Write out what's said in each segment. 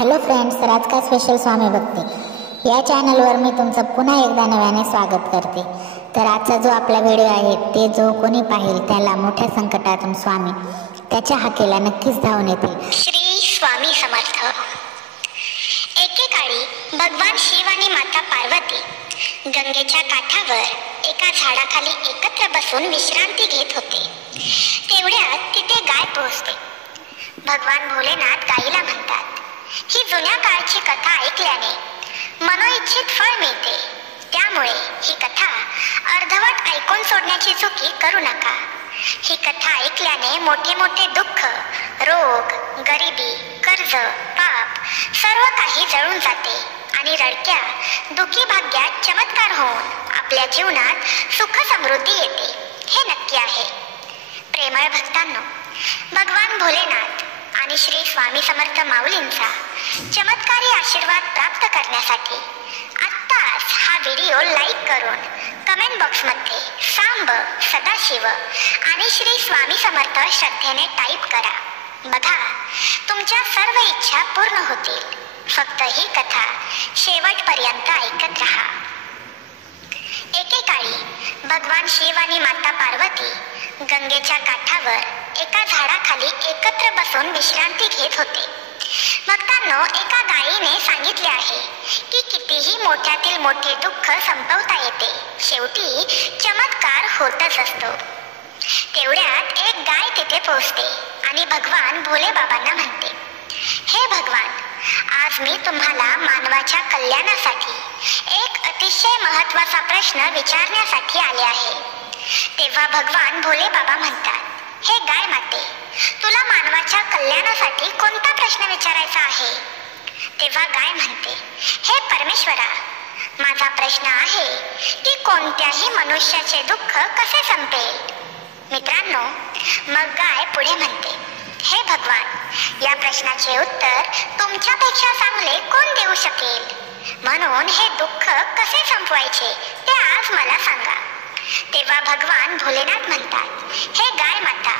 Hello friends, राजका special स्वामी भक्ती या चॅनलवर मी तुमचं पुन्हा एकदा नव्याने स्वागत करते। तर आजचा जो आपला व्हिडिओ आहे ते जो कोणी पाहिल त्याला मोठ्या संकटातून स्वामी त्याच्या हाकेला नक्कीच धावून येतील। श्री स्वामी समर्थ। एकेकाळी भगवान शिव आणि माता पार्वती गंगेच्या काठावर एका झाडाखाली एकत्र बसून विश्रांती घेत होते। तेवढ्यात तिथे गाय पोहोचते। भगवान भोलेनाथ गायीला म्हणतात, ही जुन्या काळची कथा ऐकल्याने मनोइच्छित फळ मिळते, त्यामुळे ही कथा अर्धवट ऐकून सोडण्याची चुकी करू नका। ही कथा ऐकल्याने मोठे मोठे दुःख, रोग, गरिबी, कर्ज, पाप सर्व काही जळून जाते आणि रडक्या दुःखी भाग्यात चमत्कार होऊन आपल्या जीवनात सुख समृद्धी येते, हे नक्की आहे। प्रेमळ भक्तांनो, भगवान भोलेनाथ आणि श्री स्वामी समर्थ माऊलींचा चमत्कारी आशीर्वाद प्राप्त करण्यासाठी आत्ताच हा व्हिडिओ लाईक करून कमेंट बॉक्समध्ये सांब, सदाशिव आणि श्री स्वामी समर्थ श्रद्धेने टाईप करा। बघा, तुमच्या सर्व इच्छा पूर्ण होतील। फक्त ही कथा शेवटपर्यंत ऐकत रहा। एकेकाळी भगवान शिव आणि माता पार्वती गंगेच्या काठावर एका झाडाखाली एकत्र बसून विश्रांती घेत होते। भक्तांनो, एका गायीने सांगितले आहे की कितीही मोठ्यातील मोठे दुःख संपवता येते, शेवटी चमत्कार होतच असतो। तेवढ्यात एक गाय तिथे पोहोचते आणि भगवान भोले बाबांना म्हणते, हे भगवान, आज मी तुम्हाला मानवाच्या कल्याणासाठी एक अतिशय महत्त्वाचा प्रश्न विचारण्यासाठी आले आहे। तेव्हा भगवान भोले बाबा म्हणतात, हे गाय माते, तुला मानवाच्या कल्याणासाठी कोणता प्रश्न विचारायचा आहे? तेव्हा गाय म्हणते, हे परमेश्वरा, माझा प्रश्न आहे की कोणत्याही मनुष्याचे दुःख कसे संपेल? मित्रांनो, मग गाय पुढे म्हणते, हे भगवान, या प्रश्नाचे उत्तर तुमच्यापेक्षा चांगले कोण देऊ शकेल? म्हणून हे दुःख कसे संपवायचे ते आज मला सांगा। तेव्हा भगवान भोलेनाथ म्हणतात, हे गाय माता,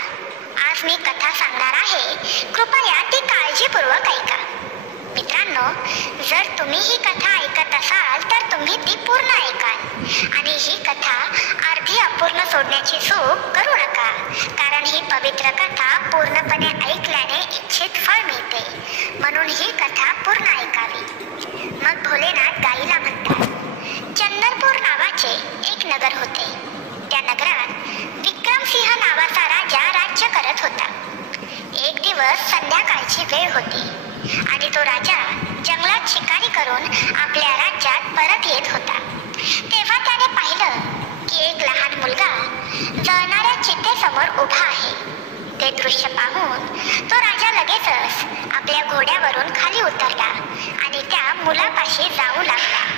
आज मी कथा सांगणार आहे, कृपया ती काळजीपूर्वक ऐका। मित्रांनो, जर तुम्ही ही कथा ऐकत असाल तर तुम्ही ती पूर्ण ऐकाल आणि ही कथा अर्धी अपूर्ण सोडण्याची चूक करू नका, कारण ही पवित्र कथा पूर्णपणे ऐकल्याने इच्छित फळ मिळते, म्हणून ही कथा पूर्ण ऐकावी। मग भोलेनाथ गायीला म्हणतात, चंदनपूर नावाचे एक नगर होते। त्या नगरात विक्रमसिंह नावाचा राजा राज्य करत होता। एक दिवस संध्याकाळची वेळ होती आणि तो राजा जंगलात शिकारी करून आपल्या राज्यात परत येत होता। तेव्हा त्याने पाहिलं की एक लहान मुलगा जळणाऱ्या चितेसमोर उभा आहे। ते दृश्य पाहून तो राजा लगेचच आपल्या घोड्यावरून खाली उतरला आणि त्या मुलापाशी जाऊ लागला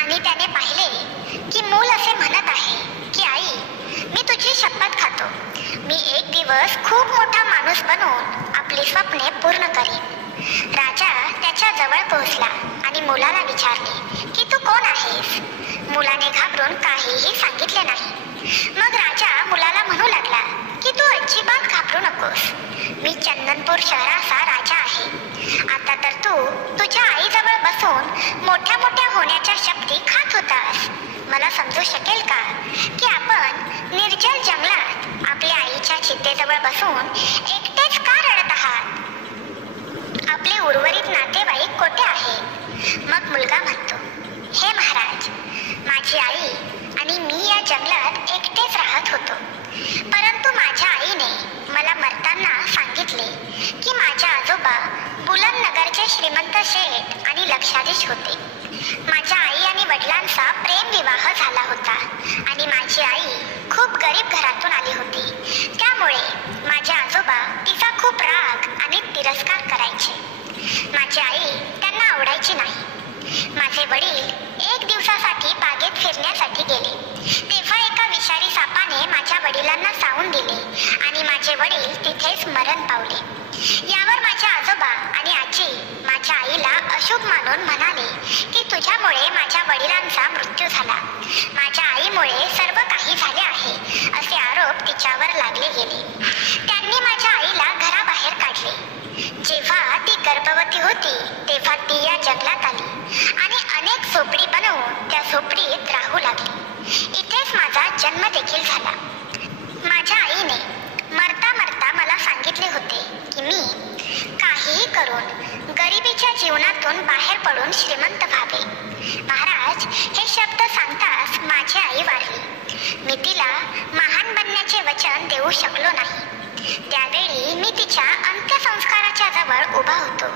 आणि त्याने पाहिले की मूल असे म्हणत आहे की आई, मी तुझी शपथ खातो, मी एक दिवस खूप मोठा माणूस बनवून आपली स्वप्ने पूर्ण करीन। राजा त्याच्या जवळ पोहोचला आणि मुलाला विचारले की तू कोण आहेस? मुलाने घाबरून काहीही सांगितले नाही। मग राजा मुलाला म्हणू लागला की तू अजिबात घाबरू नकोस, मी चंदनपूर शहराचा राजा आहे। आता तर तू तुझ्या आईजवळ बसून मोठ्या मोठ्या होण्याच्या शक्ती खात होतास। मला समजू शकेल का की आपण निर्जल जंगलात आपल्या आईच्या चितेजवळ बसून एकटेच का रडत आहात? आपले उर्वरित नातेवाईक कोठे आहे? मग मुलगा म्हणतो, हे महाराज, माझी आई आणि मी या जंगलात एकटेच राहत होतो, परंतु माझ्या आईने मला मरताना सांगितले की माझे आजोबा बुलंदनगरचे श्रीमंत शेठ आणि लक्षाधीश होते। माझ्या आई आणि वडिलांचा प्रेम विवाह झाला होता आणि माझी आई खूप गरीब घरातून आली होती, त्यामुळे माझे आजोबा तिचा खूप राग आणि तिरस्कार करायचे। माझी आई त्यांना आवडायची नाही। माझे वडील एक दिवसासाठी बागेत फिरण्यासाठी गेले, तेव्हा एका विषारी सापाने माझ्या वडिलांना चावून दिले आणि माझे वडील तिथेच मरण पावले। यावर माझे आजोबा आणि आजी माझ्या आईला अशुभ मानून म्हणाले की तुझ्यामुळे माझ्या वडिलांचा मृत्यू झाला, माझ्या आईमुळे सर्व काही झाले आहे, असे आरोप तिच्यावर लागले गेले। त्यांनी माझ्या आईला घराबाहेर काढले। जेव्हा ती गर्भवती होती तेव्हा ती या जंगलात आली आणि अनेक झोपडी बनवून त्या झोपडीत राहू लागली. इथेच माझा जन्म देखील झाला. माझ्या आईने मरता मरता मला सांगितले होते की मी काहीही करून गरिबीच्या जीवनातून बाहेर पडून श्रीमंत व्हावे. महाराज हे शब्द सांगताच माझी आई वारली. मी तिला महान बनण्याचे वचन देऊ शकलो नाही. त्यावेळी मी तिच्या अंत्यसंस्काराच्या जवळ उभा होतो.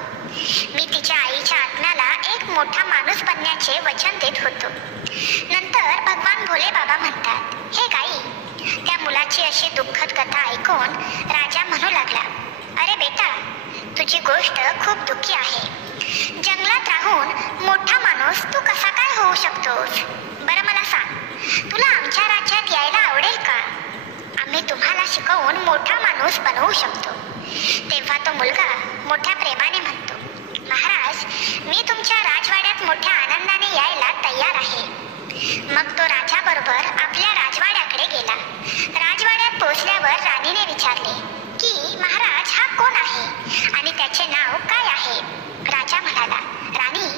मी तिच्या आईच्या आत्म्याला एक मोठा माणूस बनण्याचे वचन देत होतो. नंतर भगवान भोले बाबा म्हणतात, हे गाई. त्या मुलाची अशी दुःखद कथा ऐकून राजा म्हणू लागला, अरे बेटा, तुझी गोष्ट खूप दुःखी आहे. जंगलात राहून मोठा माणूस तू कसा काय होऊ शकतोस? बरं मला सांग, तुला आमच्या राज्यात यायला आवडेल का? आम्ही तुम्हाला शिकवून मोठा माणूस बनवू शकतो. तेव्हा तो मुलगा मोठ्या प्रेमाने म्हणतो, महाराज, मी तुमच्या राजवाड्यात मोठ्या आनंदाने यायला तयार आहे. मग तो राजाबरोबर आपल्या राजवाड्याकडे गेला. राजवाड्यात पोहोचल्यावर राणीने विचारले की महाराज हा कोण आहे आणि त्याचे नाव काय आहे? राजा म्हणाला, राणी,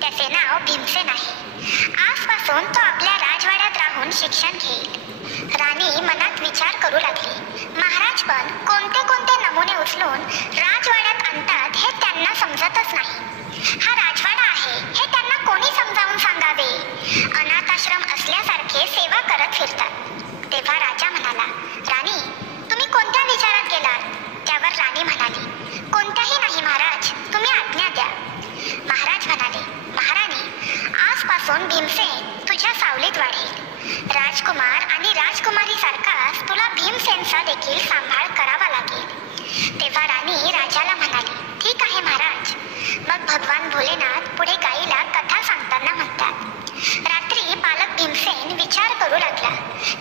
त्याचे नाव भीमसेन आहे. आजपासून तो आपल्या राजवाड्यात राहून शिक्षण घेईल. राणी मनात विचार करू लागली, महाराज पण कोणते कोणते नमुने उचलून राजवाड्यात आणतात हे त्यांना समजतच नाही. हा राजवाडा आहे हे त्यांना कोणी समजावून सांगावे? अनाथाश्रम असल्यासारखे सेवा करत फिरतात. तेव्हा राजा म्हणाला, राणी, तुम्ही कोणत्या विचारात गेलात? त्यावर राणी म्हणाली, कोणत्याही नाही महाराज, तुम्ही आज्ञा द्या. महाराज म्हणाले, महाराणी, आजपासून भीमसेन तुझ्या सावलीत वाढेल. राजकुमार आणि राजकुमारी सारखाच तुला भीमसेनचा देखील सांभाळ करावा लागेल. तेव्हा राणी राजाला म्हणाली, ठीक आहे महाराज. मग भगवान भोलेनाथ पुढे गाईला कथा सांगताना म्हणतात, रात्री बालक भीमसेन विचार करू लागला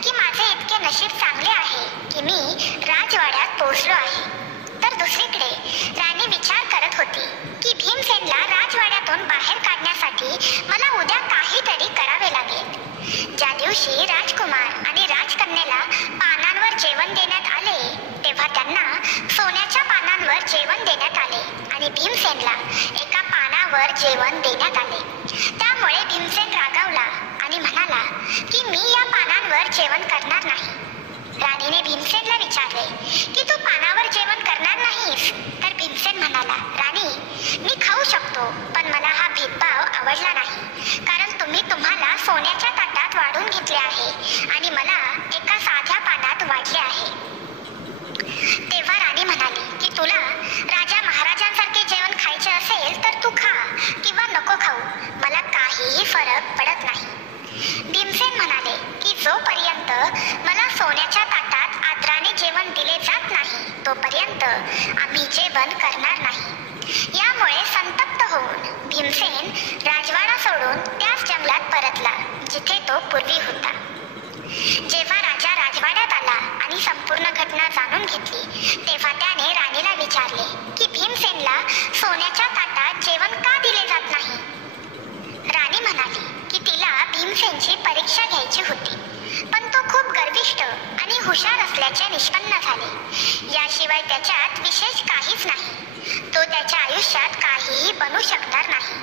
की माझे इतके नशीब चांगले आहे की मी राजवाड्यात पोहोचलो आहे. तर दुसरीकडे राणी विचार करत होती की भीमसेनला राजवाड्यातून बाहेर काढण्यासाठी मला उद्या काहीतरी करावे लागेल. ज्या दिवशी राजकुमार आणि राजकन्येला पानांवर जेवण देण्यात आले तेव्हा त्यांना सोन्याच्या पानांवर जेवण देण्यात आले आणि भीमसेनला एका पानावर जेवण देण्यात आले. त्यामुळे भीमसेन रागावला आणि म्हणाला की मी या पानांवर जेवण करणार नाही. राणीने भीमसेनला विचारले की तू पानावर जेवण करणार नाहीस? तर भीमसेन म्हणाला, राणी, मी खाऊ शकतो पण मला हा भेदभाव आवडला नाही, कारण तुम्ही तुम्हाला सोन्याच्या ताटात वाढून घेतले आहे आणि मला एका साध्या पानात वाढले आहे. तेव्हा राणी म्हणाली की तुला राजा महाराजांसारखे जेवण खायचे असेल तर तू खा किंवा नको खाऊ, मला काहीही फरक पडत नाही. भीमसेन म्हणाले की जोपर्यंत मला सोन्याच्या ताटात आदराने जेवण दिले जात नाही तोपर्यंत आम्ही जेवण करणार नाही. यामुळे संतप्त होऊन भीमसेन राजवाडा सोडून त्याच जंगलात परतला जिथे तो पूर्वी होता. जेव्हा राजा राजवाड्यात आला आणि संपूर्ण घटना जाणून घेतली तेव्हा त्याने राणीला विचारले की भीमसेनला सोन्याच्या ताटात जेवण का दिले जात नाही? राणी म्हणाली की तिला भीमसेनची परीक्षा घ्यायची होती, पण तो खूप गर्विष्ठ आणि हुशार असल्याचे निष्पन्न झाले. याशिवाय त्याच्यात विशेष काहीच नाही. तो त्याच्या आयुष्यात काहीही बनू शकणार नाही.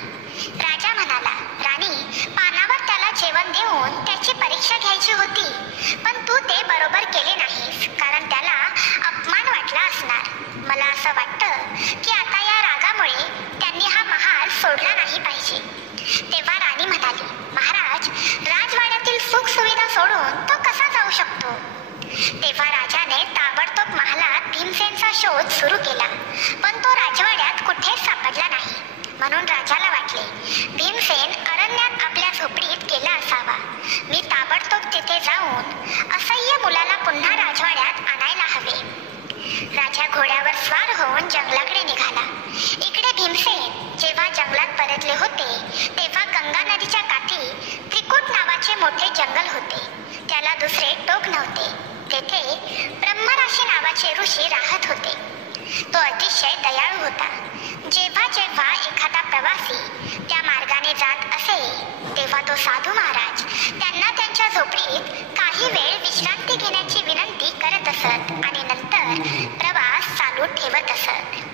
राजा म्हणाला, राणी, पानावर त्याला जेवण देऊन त्याची परीक्षा घ्यायची होती, पण तू ते बरोबर केले नाहीस कारण त्याला अपमान वाटला असणार. मला असं वाटतं की आता या रागामुळे त्यांनी हा महाल सोडला नाही पाहिजे. तेव्हा राणी म्हणाली, महाराज, राजवाड्यातील सुख सुविधा सोडून तो कसा जाऊ शकतो? तेव्हा राजाने ताबडतोब महालात भीमसेनचा शोध सुरू केला, पण तो राजवाड्यात कुठेच सापडला नाही. म्हणून राजाला वाटले भीमसेन अरण्यात आपल्या झोपडीत गेला असावा. मी ताबडतोब तिथे जाऊन असह्य मुलाला पुन्हा राजवाड्यात आणायला हवे. राजा घोड्यावर स्वार होऊन जंगलाकडे निघाला. इकडे भीमसेन जेव्हा जंगलात परतले होते तेव्हा गंगा नदीच्या काठी त्रिकुट नावाचे मोठे जंगल होते. त्याला दुसरे टोक नव्हते. तेथे ब्रह्मराशी नावाचे ऋषी राहत होते. तो अतिशय दयाळू होता. जेव्हा जेव्हा एखादा प्रवासी त्या मार्गाने जात असे तेव्हा तो साधू महाराज त्यांना त्यांच्या झोपडीत काही वेळ विश्रांती घेण्याची विनंती करत असत आणि नंतर प्रवास चालू ठेवत असत.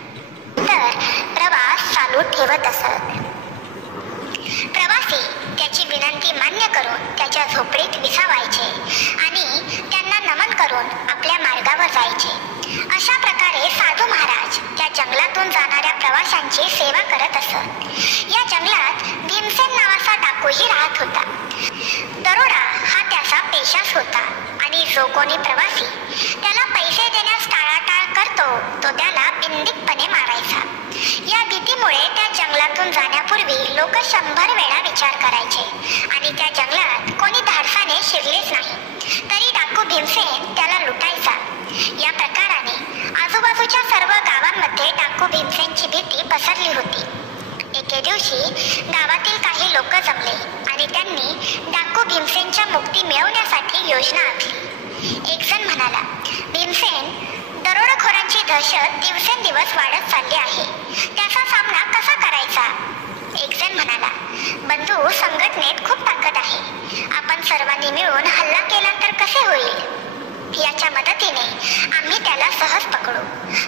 ठेवत असत. प्रवासी त्याची विनंती मान्य करून त्याच्या झोपडीत विसावायचे आणि त्यांना नमन करून आपल्या मार्गावर जायचे. अशा प्रकारे साधू महाराज त्या जंगलातून जाणाऱ्या प्रवाशांची सेवा करत असत. या जंगलात भीमसेन नावाचा डाकूही राहत होता. दरोडा हा त्याचा पेशाच होता आणि जो कोणी प्रवासी त्याला पैसे देण्यास टाळाटाळ करतो तो त्याला बिनदिकपणे मारायचा. या भीतीमुळे त्या जंगलातून जाण्यापूर्वी लोक 100 वेळा विचार करायचे आणि त्या जंगलात कोणी धाडसाने शिरलेच नाही तरी डाकू भीमसेन त्याला लुटायचा. या प्रकाराने आजूबाजूच्या सर्व गावांमध्ये डाकू भीमसेनची भीती पसरली होती. एके दिवशी गावातील काही लोक जमले आणि त्यांनी डाकू भीमसेनच्या मुक्ती मिळवण्यासाठी योजना आखली. एक जण म्हणाला, भीमसेन, दरोडेखोरांची दहशत दिवसेंदिवस वाढत चालली आहे, त्याचा सामना कसा करायचा? एक जण म्हणाला, बंधू, संघटनेत खूप ताकद आहे, आपण सर्वांनी मिळून हल्ला केला तर कसे होईल? याच्या मदतीने आम्ही त्याला सहज पकडू,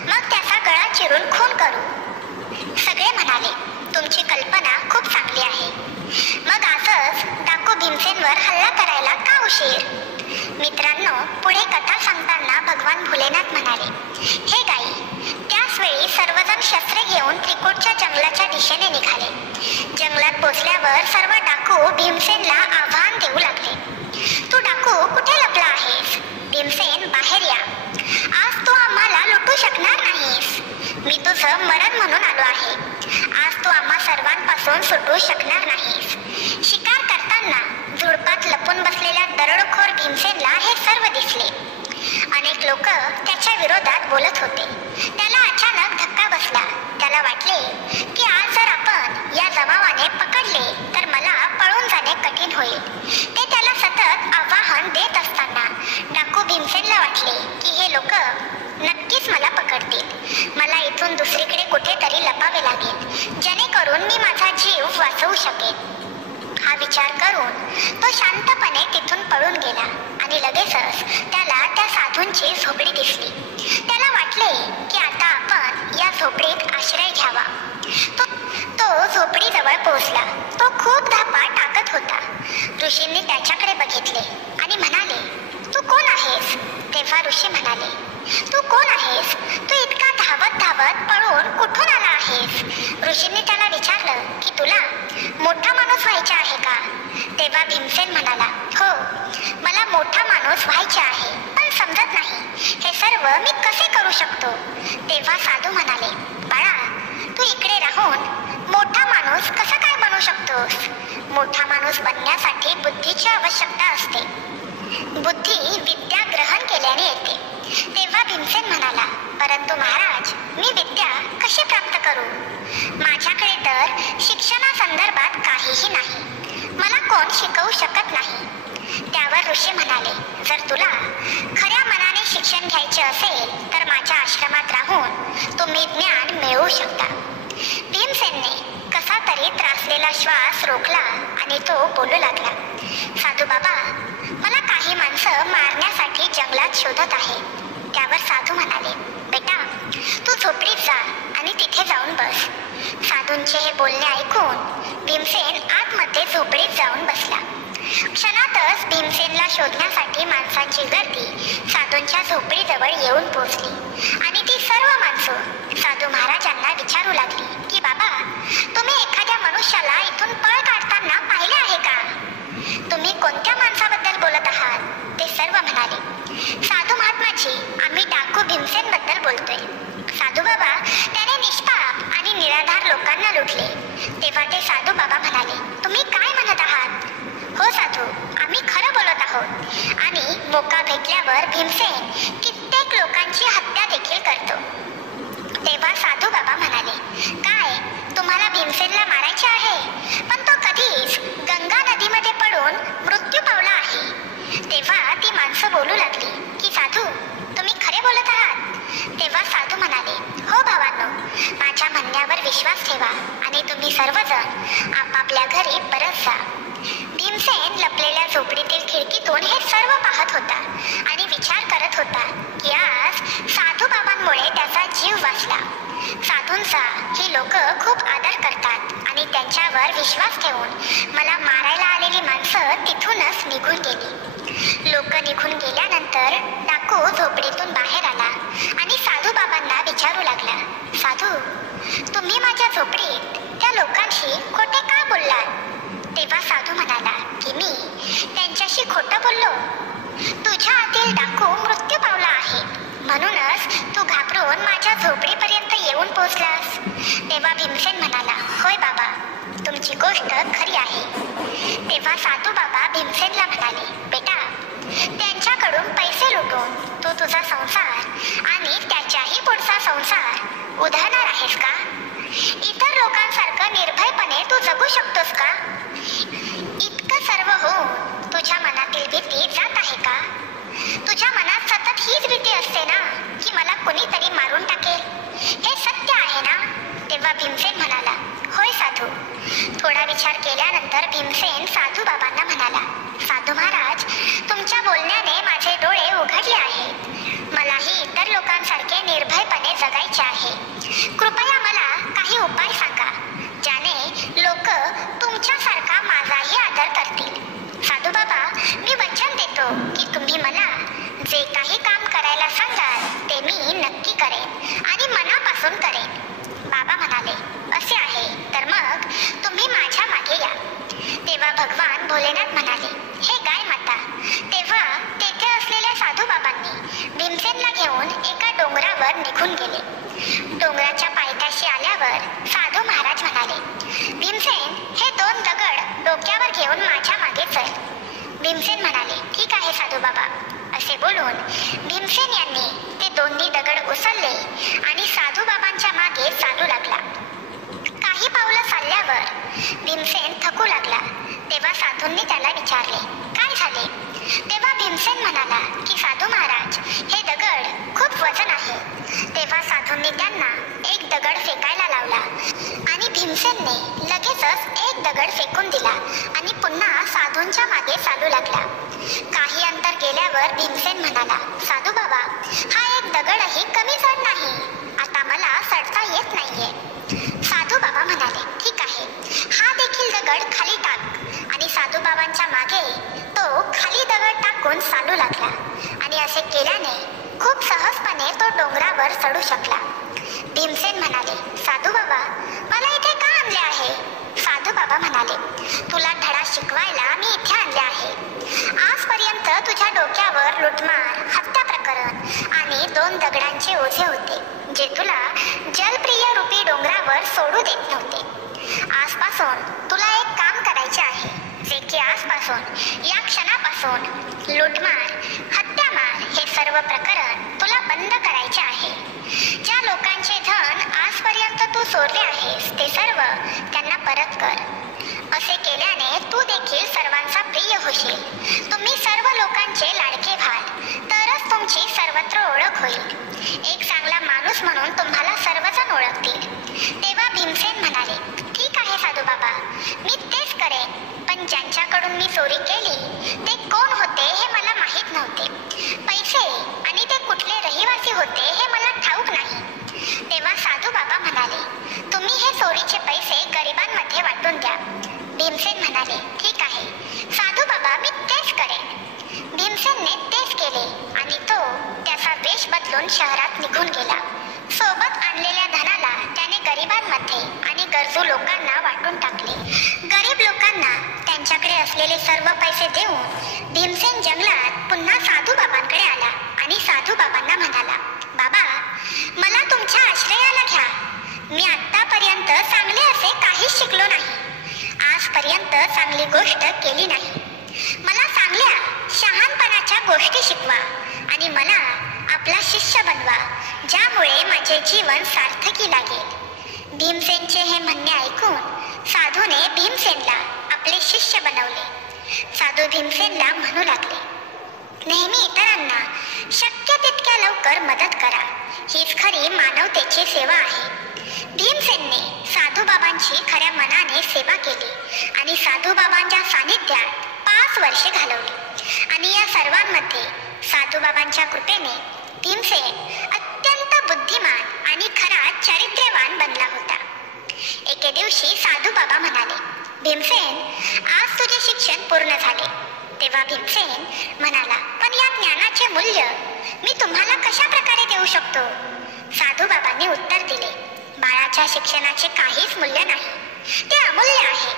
मग त्याचा गळा चिरून खून करू. सगळे म्हणाले, तुमची कल्पना खूप चांगली आहे. मग आजच डाकू भीमसेनवर हल्ला करायला का उशीर? मित्रांनो, पुढे कथा सांगताना भगवान भोलेनाथ म्हणाले, हे गाई. त्याच वेळी सर्वजण शस्त्रे घेऊन त्रिकूटच्या जंगलाच्या दिशेने निघाले. जंगलात पोचल्यावर सर्व डाकू भीमसेनला आव्हान देऊ लागले. तू डाकू कुठे लपला आहेस? भीमसेन, बाहेर या. आज तू आम्हाला लुटू शकणार नाहीस. मी तुझं मरण म्हणून आलो आहे. आज तू आम्हा सर्वांपासून सुटू शकणार नाहीस. शिकार करताना झुडपात लपून बसलेल्या दरोडेखोर भीमसेनला हे सर्व दिसले. अनेक लोक त्याच्या विरोधात बोलत होते. त्याला अचानक धक्का बसला. त्याला वाटले की आज जर आपण या जमावाने पकडले तर मला पळून जाणे कठीण होईल. ते त्याला सतत आव्हान देत असताना डाकू भीमसेनला वाटले की हे लोक नक्कीच मला पकडतील. मला इथून दुसरीकडे कुठेतरी लपावे लागेल जेणेकरून मी माझा जीव वाचवू शकेन. हा विचार करून तो शांतपणे तिथून पळून गेला आणि लगेचच त्याला त्या साधूंची झोपडी दिसली. त्याला वाटले की आता आपण या झोपडीत आश्रय घ्यावा. तो झोपडीजवळ पोहोचला. तो खूप धापा टाकत होता. ऋषींनी त्याच्याकडे बघितले आणि म्हणाले, तू कोण आहेस? तेव्हा ऋषी म्हणाले, तू कोण आहेस? तू इतका धावत धावत पळून कुठून आला आहेस? ऋषींनी त्याला विचारलं की तुला मोठा माणूस व्हायचा आहे का? तेव्हा भीमसेन म्हणाला, हो, मला मोठा माणूस व्हायचे आहे, पण समजत नाही हे सर्व मी कसे करू शकतो. तेव्हा साधू म्हणाले, बाळा, तू इकडे राहून मोठा माणूस कसा काय बनू शकतोस? मोठा माणूस बनण्यासाठी बुद्धीची आवश्यकता असते. बुद्धी विद्या ग्रहण केल्याने येते. तेव्हा भीमसेन म्हणाला, परंतु महाराज, मी विद्या कशी प्राप्त करू? माझ्याकडे तर शिक्षणासंदर्भात काहीही नाही. मला कोण शिकवू शकत नाही. त्यावर ऋषी म्हणाले, जर तुला खऱ्या मनाने शिक्षण घ्यायचे असेल तर माझ्या आश्रमात राहून तुम्ही ज्ञान मिळवू शकता. भीमसेनने कसा तरी त्रासलेला श्वास रोखला आणि तो बोलू लागला, साधू बाबा, मला काही माणसं मारण्यासाठी जंगलात शोधत आहे. त्यावर साधू म्हणाले, बेटा, तू झोपडीत जा आणि तिथे जाऊन बस. साधूंचे हे बोलणे ऐकून भीमसेन आतमध्ये झोपडीत जाऊन बसला. क्षणातच भीमसेनला शोधण्यासाठी माणसांची गर्दी साधूंच्या झोपडीजवळ येऊन पोहोचली आणि ती सर्व माणसं साधू महाराजांना विचारू लागली की बाबा, तुम्ही एखाद्या मनुष्याला इथून पळ काढताना पाहिले आहे का? तुम्ही कोणत्या माणसाबद्दल बोलत आहात? ते सर्व म्हणाले, साधू महात्माजी, आम्ही डाकू भीमसेन बद्दल बोलतोय. साधू बाबा, त्याने निष्पाप आणि निराधार लोकांना लुटले. तेव्हा ते साधू बाबा म्हणाले, तुम्ही काय म्हणत आहात? हो साधू, आम्ही खरं बोलत आहोत आणि मोका भेटल्यावर भीमसेन कित्येक लोकांची हत्या देखील करतो. तेव्हा साधू बाबा म्हणाले, काय तुम्हाला भीमसेनला मारायचे आहे? पण तो कधीच गंगा नदीमध्ये पडून मृत्यू पावला आहे. तेव्हा ती माणसं बोलू लागली की साधू, तुम्ही खरे बोलत आहात. तेव्हा साधू म्हणाले, हो भावांनो, माझ्या म्हणण्यावर विश्वास ठेवा आणि तुम्ही सर्वजण आपापल्या घरी परत जा. भीमसेन लपलेल्या झोपडीतील खिडकीतून हे सर्व पाहत होता आणि विचार करत होता की आज साधू बाबांमुळे त्याचा जीव वाचला. साधूंचा ही लोक खूप आदर करतात आणि त्यांच्यावर विश्वास ठेवून मला मारायला आलेली माणसं तिथूनच निघून गेली. लोक निघून गेल्यानंतर डाकू झोपडीतून बाहेर आला आणि साधू बाबांना विचारू लागला, साधू, तुम्ही माझ्या झोपडीत त्या लोकांशी खोटे का बोललात? तेव्हा साधू म्हणाला की मी त्यांच्याशी खोटं बोललो. तुझ्या आतील डाकू मृत्यू पावला आहे, म्हणूनच तू घाबरून माझ्या झोपडीपर्यंत येऊन पोहोचलास. तेव्हा भीमसेन म्हणाला, होय बाबा, तुमची गोष्ट खरी आहे. तेव्हा साधू बाबा भीमसेनला म्हणाले, बेटा, त्यांच्याकडून पैसे लुटून तू तुझा संसार आणि त्याच्याही पुढचा संसार उधळणार आहेस का? इतर लोकांसारखं निर्भयपणे तू जगू शकतोस का? इतकं सर्व होऊन तुझ्या मनातील भीती जात आहे का? तुझ्या मनात सतत हीच भीती असते ना की मला कुणीतरी मारून टाकेल. हे सत्य आहे ना? तेव्हा भीमसेन म्हणाला, होय साधू. थोडा विचार केल्यानंतर भीमसेन साधू बाबांना म्हणाला, साधू महाराज, तुमच्या बोलण्याने माझे डोळे उघडले आहेत. मलाही इतर लोकांसारखे निर्भयपणे जगायचे आहे. कृपया मला काही उपाय सांगा ज्याने लोक तुमच्यासारखा माझाही आदर करतील. साधू बाबा, मी वचन देतो की तुम्ही मला जे काही काम करायला सांगाल ते मी नक्की करेन आणि मनापासून करेन. बाबा म्हणाले, असे आहे तर मग तुम्ही माझ्या मागे या. तेव्हा भगवान भोलेनाथ म्हणाले, हे गाय माता. तेव्हा तेथे असलेल्या साधू बाबांनी भीमसेनला घेऊन एका डोंगरावर निघून गेले. डोंगराच्या पायथ्याशी आल्यावर साधू महाराज म्हणाले, भीमसेन, हे 2 दगड डोक्यावर घेऊन माझ्या मागे चल. भीमसेन म्हणाले, ठीक आहे साधू बाबा. असे बोलून भीमसेन यांनी ते दोन्ही दगड उचलले आणि साधू बाबांच्या मागे चालू लागला. काही पावलं चालल्यावर भीमसेन थकू लागला. तेव्हा साधूंनी त्याला विचारले, काय झाले? तेव्हा भीमसेन म्हणाला की साधू महाराज, हे दगड खूप वजन आहे. तेव्हा साधूंनी त्यांना एक दगड फेकायला लावला आणि भीमसेनने लगेचच एक दगड फेकून दिला आणि पुन्हा साधूंच्या मागे चालू लागला. काही अंतर गेल्यावर भीमसेन म्हणाला, साधू बाबा, हा एक दगडही कमी जड नाही. आता मला चढता येत नाहीये. साधू बाबा म्हणाले, ठीक आहे, हा देखील दगड खाली टाक. आणि साधू बाबांच्या मागे तो खाली दगड टाकून चालू लागला आणि असे केल्याने खूप सहजपणे तो डोंगरावर चढू शकला. भीमसेन म्हणाले, साधू बाबा, मला इथे का आणले आहे? साधू बाबा म्हणाले, तुला धडा शिकवायला मी इथे आणले आहे. आजपर्यंत तुझ्या डोक्यावर लुटमार, हत्या प्रकरण आणि 2 दगडांचे ओझे होते जे तुला जलप्रिय रूपी डोंगरावर सोडू देत नव्हते. आजपासून तुला एक काम करायचे आहे, जे की आजपासून, या क्षणापासून लुटमार, हत्यामार हे सर्व प्रकरण तुला बंद करायचे आहे. ज्या लोकांचे धन आजपर्यंत तू चोरले आहेस ते सर्व त्यांना परत कर. असे केल्याने तू देखील सर्वांचा प्रिय होशील. तुम्ही सर्व लोकांचे लाडके व्हाल, तरच तुमची सर्वत्र ओळख होईल. एक चांगला माणूस म्हणून तुम्हाला सर्वजण ओळखतील. तेव्हा भीमसेन म्हणाले, ठीक आहे साधू बाबा, मी तेच करेन. पण ज्यांच्याकडून मी चोरी केली ते कोण होते हे मला माहीत नव्हते. पैसे आणि ते कुठले रहिवासी होते हे मला ठाऊक नाही. तेव्हा साधू बाबा म्हणाले, तुम्ही हे चोरीचे पैसे गरिबांमध्ये वाटून द्या. भीमसेन म्हणाले, ठीक आहे साधू बाबा, मी तेच करेन. भीमसेनने तेच केले आणि तो त्याचा वेश बदलून शहरात निघून गेला. सोबत आणलेल्या धनाला त्याने गरिबांमध्ये आणि गरजू लोकांना वाटून टाकले. गरीब लोकांना त्यांच्याकडे असलेले सर्व पैसे देऊन भीमसेन जंगलात पुन्हा साधू बाबांकडे आला आणि साधू बाबांना म्हणाला, बाबा, मला तुमच्या आश्रयाला घ्या. मी आतापर्यंत चांगले असे काहीच शिकलो नाही. आजपर्यंत चांगली गोष्ट केली नाही. मला चांगल्या शहाणपणाच्या गोष्टी शिकवा आणि मला आपला शिष्य बनवा, ज्यामुळे माझे जीवन सार्थकी लागेल. भीमसेनचे हे म्हणणे ऐकून साधूने भीमसेनला आपले शिष्य बनवले. साधू भीमसेनला म्हणू लागले, नेहमी इतरांना शक्य तितक्या लवकर मदत करा. हीच खरी मानवतेची सेवा आहे. भीमसेनने साधू बाबांची खऱ्या मनाने सेवा केली आणि साधू बाबांच्या सानिध्यात 5 वर्षे घालवली. आणि या सर्वांमध्ये साधू बाबांच्या कृपेने भीमसेन अत्यंत बुद्धिमान आणि खरा चारित्र्यवान विद्वान बनला होता. एके दिवशी साधू बाबा म्हणाले, भीमसेन, आज तुझे शिक्षण पूर्ण झाले. तेव्हा भीमसेन म्हणाला, पण या ज्ञानाचे मूल्य मी तुम्हाला कशा प्रकारे देऊ शकतो? साधू बाबांनी उत्तर दिले, बाळाच्या शिक्षणाचे काहीच मूल्य नाही, ते अमूल्य आहे.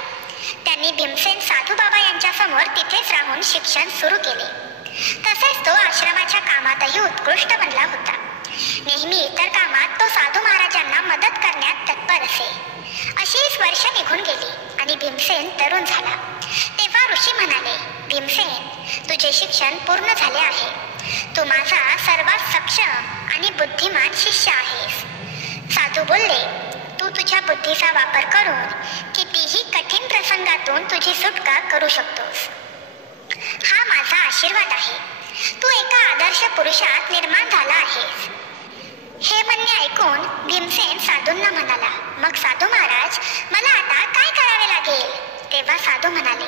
त्यांनी भीमसेन साधू बाबा यांच्या समोर तिथेच राहून शिक्षण सुरू केले. तसेच तो आश्रमाच्या कामातही उत्कृष्ट बनला होता. नेहमी इतर कामात तो साधू महाराजांना मदत करण्यात तत्पर असे. अशीच वर्ष निघून गेली आणि भीमसेन तरुण झाला. तेव्हा ऋषी म्हणाले, भीमसेन, तुझे शिक्षण पूर्ण झाले आहे. तू माझा सर्वात सक्षम आणि बुद्धिमान शिष्य आहेस. साधू बोलले, तू तुझ्या बुद्धीचा वापर करून कितीही कठीण प्रसंगातून तुझी सुटका करू शकतोस. हा माझा आशीर्वाद आहे. तू एका आदर्श पुरुषात निर्माण झाला आहेस. हे म्हणणे ऐकून भीमसेन साधूंना म्हणाला, मग साधू महाराज, मला आता काय करावे लागेल? तेव्हा साधू म्हणाले,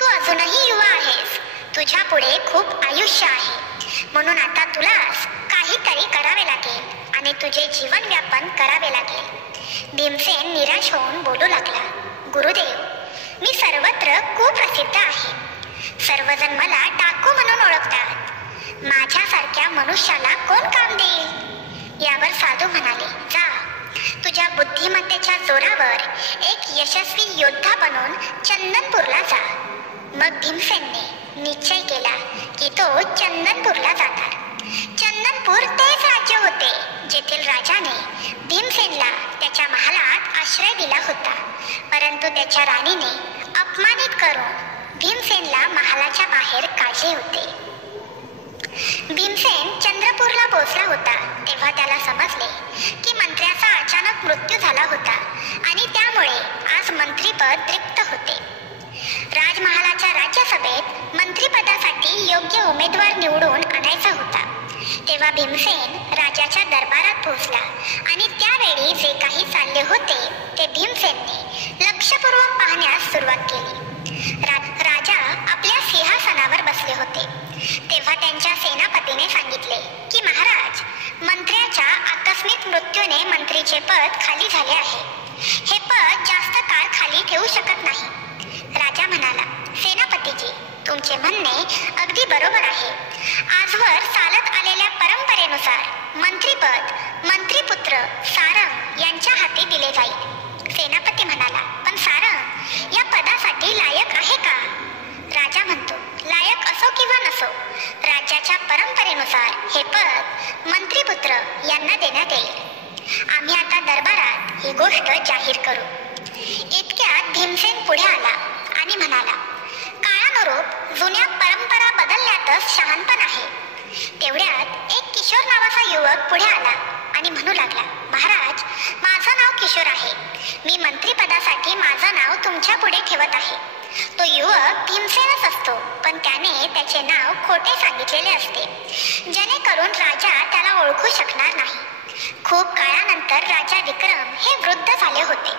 तू अजूनही युवा आहेस. तुझ्या पुढे खूप आयुष्य आहे. म्हणून आता तुलाच काहीतरी करावे लागेल आणि तुझे जीवन व्यापन करावे लागेल. भीमसेन निराश होऊन बोलू लागला, गुरुदेव, मी सर्वत्र कुप्रसिद्ध आहे. सर्वजण मला डाकू म्हणून ओळखतात. माझ्यासारख्या मनुष्याला कोण काम देईल? यावर साधू म्हणाले, जा, तुझ्या बुद्धिमत्तेच्या जोरावर एक यशस्वी योद्धा बनून चंदनपूरला जा. मग भीमसेनने निश्चय केला की तो चंदनपूरला जाणार. चंदनपूर तेच राज्य होते जेथील राजाने भीमसेनला त्याच्या महालात आश्रय दिला होता. परंतु त्याच्या राणीने अपमानित करून भीमसेनला महालाच्या बाहेर काढले होते. भीमसेन चंद्रपूरला पोहोचला होता तेव्हा त्याला समजले की मंत्र्याचा अचानक मृत्यू झाला होता आणि त्यामुळे आज मंत्रीपद रिक्त होते. राजमहालाच्या राज्यसभेत मंत्रिपदासाठी योग्य उमेदवार निवडून आणायचा होता. तेव्हा भीमसेन राजाच्या दरबारात पोहोचला आणि त्यावेळी जे काही चालले होते ते भीमसेनने लक्षपूर्वक पाहण्यास सुरुवात केली. राजा आपल्या सिंहासनावर बसले होते. तेव्हा त्यांच्या सेनापतीने सांगितले की महाराज, मंत्र्याच्या आकस्मिक मृत्यूने मंत्रीचे पद खाली झाले आहे. हे पद जास्त काळ खाली ठेवू शकत नाही. राजा म्हणाला, सेनापतीजी, तुमचे म्हणणे अगदी बरोबर आहे. आजवर चालत आलेल्या परंपरेनुसार मंत्रीपद मंत्रीपुत्र सारंग यांच्या हाती दिले जाईल. सेनापती म्हणाला, पण सारंग या पदासाठी लायक आहे का? राजा म्हणतो, लायक असो किंवा नसो, राज्याच्या परंपरेनुसार हे पद मंत्रीपुत्र यांना देण्यात येईल. आम्ही आता दरबारात ही गोष्ट जाहीर करू. इतक्यात भीमसेन पुढे आला आणि म्हणाला, काळानुरूप जुन्या परंपरा बदलण्यातच शहाणपण आहे. तेवढ्यात एक किशोर नावाचा युवक पुढे आला आणि म्हणू लागला, महाराज, माझं नाव किशोर आहे. मी मंत्रीपदासाठी माझं नाव तुमच्या पुढे ठेवत आहे. तो युवक भीमसेनच असतो, पण त्याने त्याचे नाव खोटे सांगितलेले असते, जेणेकरून राजा त्याला ओळखू शकणार नाही. खूप काळानंतर राजा विक्रम हे वृद्ध झाले होते.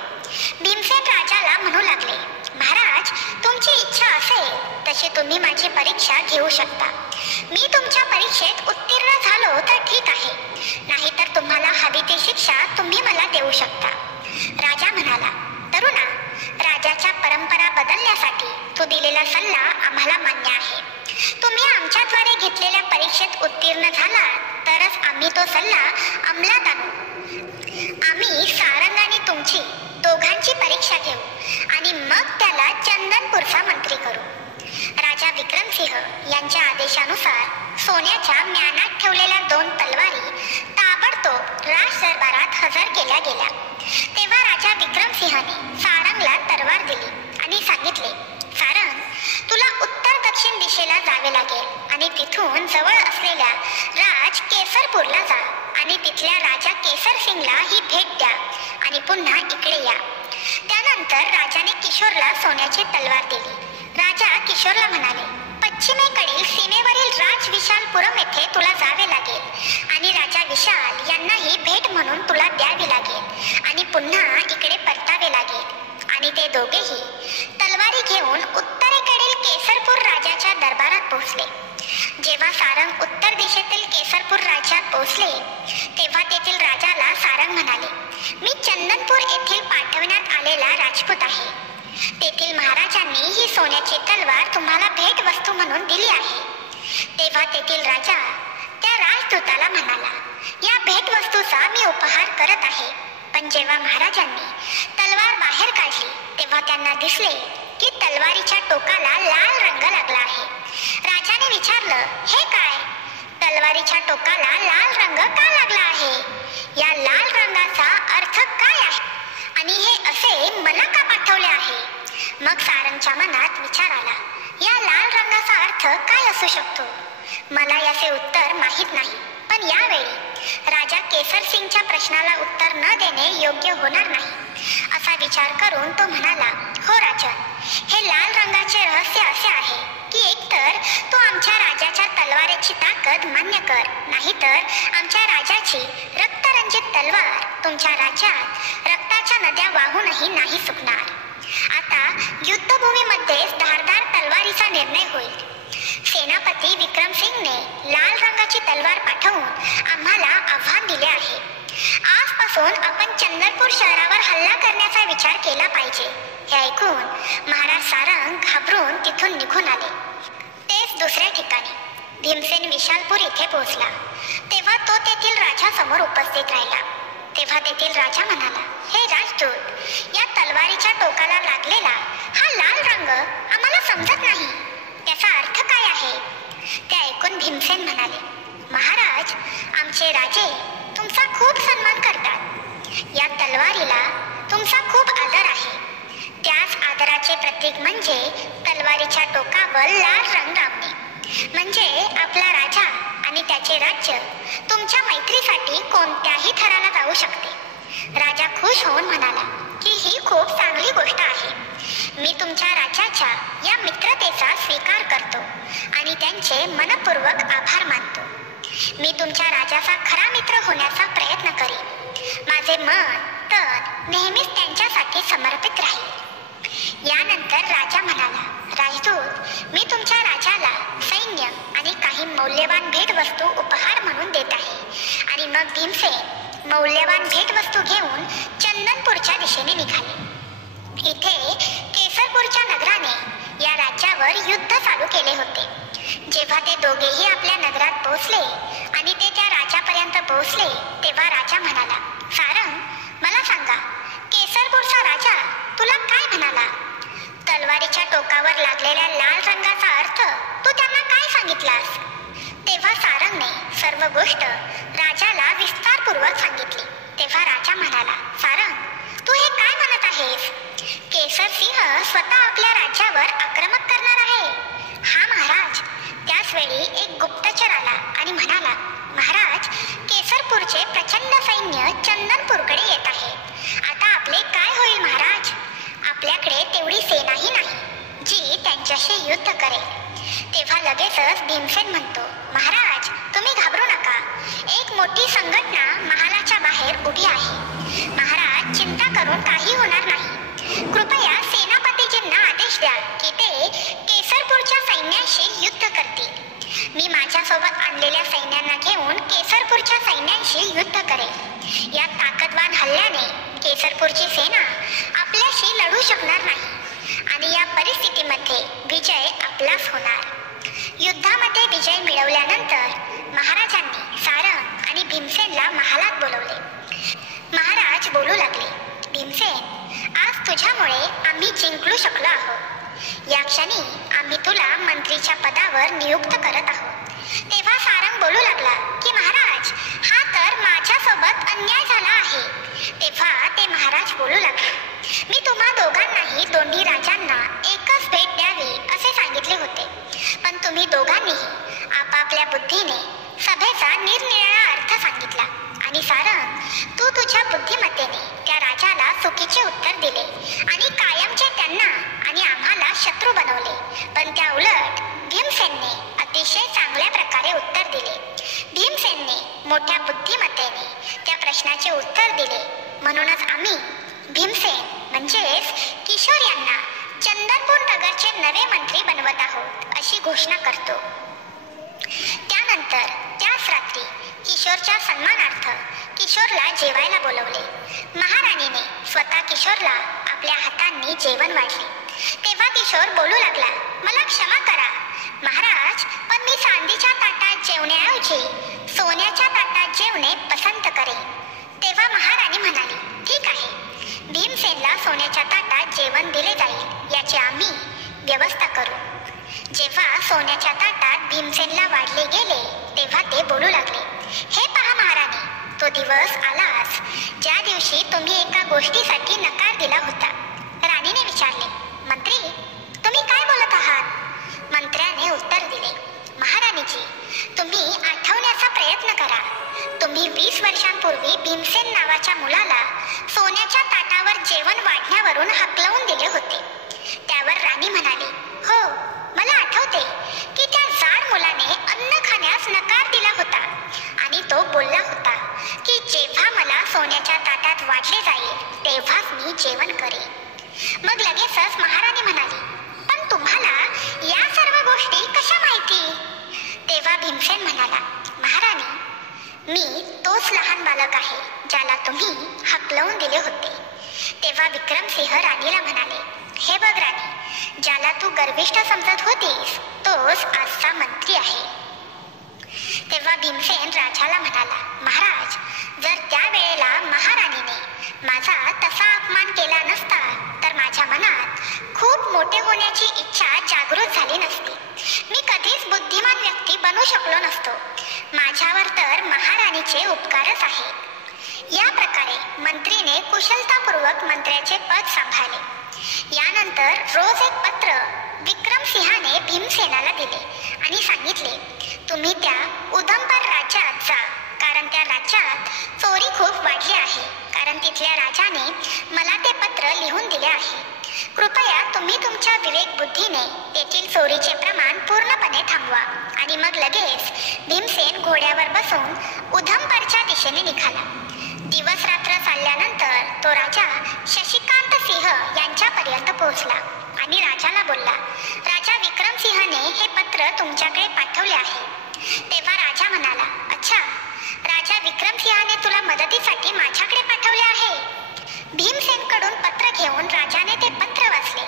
भीमसेन राजाला म्हणू लागले, महाराज, तुमची इच्छा असेल तशी तुम्ही माझी परीक्षा घेऊ शकता. मी तुमच्या परीक्षेत उत्तीर्ण झालो तर ठीक आहे, नाहीतर तुम्हाला हवी ती शिक्षा तुम्ही मला देऊ शकता. राजा म्हणाला, तरुणा, राजाच्या परंपरा बदलण्यासाठी तू दिलेला सल्ला आम्हाला मान्य आहे. तुम्ही आमच्याद्वारे घेतलेल्या परीक्षेत उत्तीर्ण झाला तरच आम्ही तो सल्ला अंमलात आणू. आम्ही सारंग आणि तुमची दोघांची परीक्षा घेऊ आणि मग त्याला चंदनपूरचा मंत्री करू. राजा विक्रमसिंह यांच्या आदेशानुसार सोन्याच्या म्यानात ठेवलेल्या 2 तलवारी ताबडतोब राज दरबारात हजर केल्या गेल्या. तेव्हा राजा विक्रमसिंहाने सारंगला तलवार दिली आणि सांगितले, सारंग, तुला उत्तर दक्षिण दिशेला जावे लागेल आणि तिथून जवळ असलेल्या राज केसरपूरला जा आणि तिथल्या राजा केसर सिंगला ही भेट द्या आणि पुन्हा इकडे या. त्यानंतर राजाने किशोरला सोन्याची तलवार दिली. राजा किशोरला म्हणाले, पश्चिमेकडील सीमेवरील राज विशालपुरम येथे तुला जावे लागेल आणि राजा विशाल यांनाही भेट म्हणून तुला द्यावी लागेल आणि पुन्हा इकडे परतावे लागेल. आणि ते दोघेही तलवारी घेऊन उत्तरेकडील केसरपूर राजाच्या दरबारात पोहोचले. जेव्हा सारंग उत्तर दिशेतील केसरपूर राज्यात पोहोचले तेव्हा तेथील राजाला सारंग म्हणाले, मी चंदनपूर येथील पाठवण्यात आलेला राजपूत आहे. तेथील महाराजांनी ही सोन्याची तलवार तुम्हाला भेट वस्तू म्हणून दिली आहे. तेव्हा तेथील राजा त्या राजदूताला म्हणाला, या भेट वस्तूचा मी उपहार करत आहे. पण जेव्हा महाराजांनी तलवार बाहेर काढली तेव्हा त्यांना दिसले की तलवारीच्या टोकाला लाल रंग लागला आहे. राजाने विचारलं, हे काय? तलवारीच्या टोकाला लाल रंग का लागला आहे? या लाल रंगाचा अर्थ काय आहे आणि हे असे मला का पाठवले आहे? मग सारंगच्या मनात विचार आला, या लाल रंगाचा अर्थ काय असू शकतो? मला याचे उत्तर माहीत नाही. पण यावेळी राजा केसर सिंगच्या प्रश्नाला उत्तर न देणे योग्य होणार नाही असा विचार करून तो म्हणाला, हो राजन, हे लाल रंगाचे रहस्य असे आहे की एकतर तू आमच्या राजाच्या तलवारीची ताकद मान्य कर, नाहीतर आमच्या राजाची रक्तरंजित तलवार तुमच्या राज्यात रक्ताच्या नद्या वाहूनही नाही सुकणार. आता युद्धभूमीमध्येच धारदार तलवारीचा निर्णय होईल. सेनापती विक्रम सिंगने लाल रंगाची तलवार पाठवून आम्हाला आव्हान दिले आहे. आजपासून आपण चंदनपूर शहरावर हल्ला करण्याचा विचार केला पाहिजे. हे ऐकून महाराज सारंग घाबरून तिथून निघून आले. तेच दुसऱ्या ठिकाणी भीमसेन विशालपूर इथे पोहोचला. तेव्हा तो तेथील राजासमोर उपस्थित राहिला. तेव्हा तेथील राजा म्हणाला, हे राजदूत, या तलवारीच्या टोकाला लागलेला हा लाल रंग आम्हाला समजत नाही. त्याचा अर्थ काय आहे? ते ऐकून भीमसेन म्हणाले, महाराज, आमचे राजे तुमचा खूप सन्मान करतात. या तलवारीला तुमचा खूप आदर आहे. त्याच आदराचे प्रतीक म्हणजे तलवारीच्या टोकावर लाल रंग लावणे. म्हणजे आपला राजा आणि त्याचे राज्य तुमच्या मैत्रीसाठी कोणत्याही थराला जाऊ शकते. राजा खुश होऊन म्हणाला की ही खूप चांगली गोष्ट आहे. मी तुमच्या राजाच्या या मित्रतेचा स्वीकार करतो आणि त्यांचे मनपूर्वक आभार मानतो. मी तुमच्या राजाचा खरा मित्र होण्याचा प्रयत्न करीन. माझे मन तन नेहमीच त्यांच्यासाठी समर्पित राहील. यानंतर राजा म्हणाला, राजदूत, मी तुमच्या राजाला सैन्य आणि काही मौल्यवान भेटवस्तू उपहार म्हणून देत आहे. आणि मग भीमसेन मौल्यवान भेटवस्तू घेऊन चंदनपूरच्या दिशेने निघाले. इथे केसरपूरच्या नगराने या राज्यावर युद्ध चालू केले होते. जेव्हा ते दोघेही आपल्या नगरात पोहोचले आणि ते त्या राजापर्यंत पोहोचले तेव्हा राजा म्हणाला, सारंग, मला सांगा, केसरपूरचा राजा तुला काय म्हणाला? तलवारीच्या टोकावर लागलेल्या लाल रंगाचा अर्थ तू त्यांना काय सांगितलास? तेव्हा सारंगने सर्व गोष्ट राजाला विस्तारपूर्वक सांगितली. तेव्हा राजा म्हणाला, सारंग, तू हे काय म्हणत आहेस? केसर सिंह स्वतः आपल्या राज्यावर आक्रमण करणार आहे? हा महाराज. त्याच वेळी एक गुप्तचर आला आणि म्हणाला, महाराज, केसरपूरचे प्रचंड सैन्य चंदनपूरकडे येत आहे. आता आपले काय होईल महाराज? आपल्याकडे तेवढी सेनाही नाही जी त्यांच्याशी युद्ध करेल. तेव्हा लगेचच भीमसेन म्हणतो, महाराज, तुम्ही घाबरू नका. एक मोठी संघटना महालाच्या बाहेर उभी आहे. महाराज, चिंता करून काही होणार नाही. कृपया सेनापतीजींना आदेश द्या की ते केसरपूरच्या सैन्याशी युद्ध करतील. मी माझ्यासोबत आणलेल्या सैन्यांना घेऊन केसरपूरच्या सैन्यांशी युद्ध करेल. या ताकदवान हल्ल्याने केसरपूरची सेना आपल्याशी लढू शकणार नाही आणि या परिस्थितीमध्ये विजय आपलाच होणार. युद्धामध्ये विजय मिळवल्यानंतर महाराजांनी सारंग आणि भीमसेनला महालात बोलवले. महाराज बोलू लागले, भीमसेन, आज तुझ्यामुळे आम्ही जिंकू शकलो आहोत. या क्षणी आम्ही तुला मंत्रीच्या पदावर नियुक्त करत आहोत. तेव्हा सारंग बोलू लागला की महाराज, हा तर माझ्यासोबत अन्याय झाला आहे. तेव्हा ते महाराज बोलू लागले, मी तुम्हा दोघांनाही दोन्ही राजांना एकच भेट द्यावी असे सांगितले होते. पण तुम्ही दोघांनीही आपापल्या बुद्धीने सभेचा निरनिराळा अर्थ सांगितला आणि सारंग, तू तुझ्या बुद्धिमत्तेने त्या राजाला चुकीचे उत्तर दिले आणि कायमचे त्यांना आणि आम्हाला शत्रू बनवले. पण त्या उलट भीमसेनने अतिशय चांगल्या प्रकारे उत्तर दिले. भीमसेनने मोठ्या बुद्धिमत्तेने त्या प्रश्नाचे उत्तर दिले. म्हणूनच आम्ही भीमसेन म्हणजेच किशोर यांना चंदनपूर नगरचे नवे मंत्री बनवत आहोत अशी घोषणा करतो. त्यानंतर त्याच रात्री किशोरच्या सन्मानार्थ किशोरला जेवायला बोलवले. महाराणीने स्वतः किशोरला आपल्या हातांनी जेवण वाढले. तेव्हा किशोर बोलू लागला, मला क्षमा करा महाराज, पण मी चांदीच्या ताटात जेवण्याऐवजी सोन्याच्या ताटात जेवणे पसंत करेन. तेव्हा महाराणी म्हणाली, ठीक आहे, भीमसेनला सोन्याच्या ताटात जेवण दिले जाईल याची आम्ही व्यवस्था करू. जेव्हा सोन्याच्या ताटात भीमसेनला वाढले गेले तेव्हा ते बोलू लागले, हे पहा महाराणी, तो दिवस आलाच ज्या दिवशी तुम्ही एका गोष्टीसाठी नकार दिला होता. राणीने विचारले, मंत्री तुम्ही काय बोलत आहात? मंत्र्याने उत्तर दिले, महाराणीजी, तुम्ही आठवण्याचा प्रयत्न करा. तुम्ही 20 वर्षांपूर्वी भीमसेन नावाच्या मुलाला सोन्याच्या ताटावर जेवण वाढण्यावरून हकलवून दिले होते. त्यावर राणी म्हणाली, हो, मला आठवते की त्या जाड मुलाने अन्न खाण्यास नकार दिला होता आणि तो बोलला होता की जेव्हा मला सोन्याच्या ताटात वाढले जाईल तेव्हाच मी जेवण करेन. मग लगेचच महाराणी म्हणाली, पण तुम्हाला या सर्व गोष्टी कशा माहिती? तेव्हा भीमसेन म्हणाला, महाराणी, मी तोच लहान बालक आहे ज्याला तुम्ही हकलवून दिले होते. तेव्हा विक्रमसिंह राणीला म्हणाले, हे बघ राणी, ज्याला तू गर्विष्ठ समजत होतीस तोच आजचा मंत्री आहे. तेव्हा भीमसेन राजाला म्हणाला, महाराज, जर त्या वेळेला महाराणीने माझा तसा अपमान केला नसता तर माझ्या मनात खूप मोठे होण्याची इच्छा जागृत झाली नसती. मी कधीच बुद्धिमान व्यक्ती बनू शकलो नसतो. माझ्यावर तर महाराणीचे उपकारच आहे. या प्रकारे मंत्रीने कुशलतापूर्वक मंत्र्याचे पद सांभाळले. यानंतर रोज एक पत्र विक्रमसिंहाने भीमसेनाला दिले आणि सांगितले, तुम्ही त्या उदंबर राज्यात जा, कारण त्या राज्यात चोरी खूप वाढली आहे. कारण तिथल्या राजाने मला ते पत्र लिहून दिले आहे. कृपया तुम्ही तुमच्या विवेक बुद्धीने तेथील चोरीचे प्रमाण पूर्णपणे थांबवा. आणि मग लगेच भीमसेन घोड्यावर बसून उधमपूरच्या दिशेने निघाला. दिवस रात्र चालल्यानंतर तो राजा शशिकांत सिंह यांच्यापर्यंत पोहोचला आणि राजाला बोलला, राजा विक्रमसिंहने हे पत्र तुमच्याकडे पाठवले आहे. तेव्हा राजा म्हणाला, अच्छा, राजा विक्रमसिंहाने तुला मदतीसाठी माझ्याकडे पाठवले आहे. भीमसेनकडून पत्र घेऊन राजाने ते पत्र वाचले,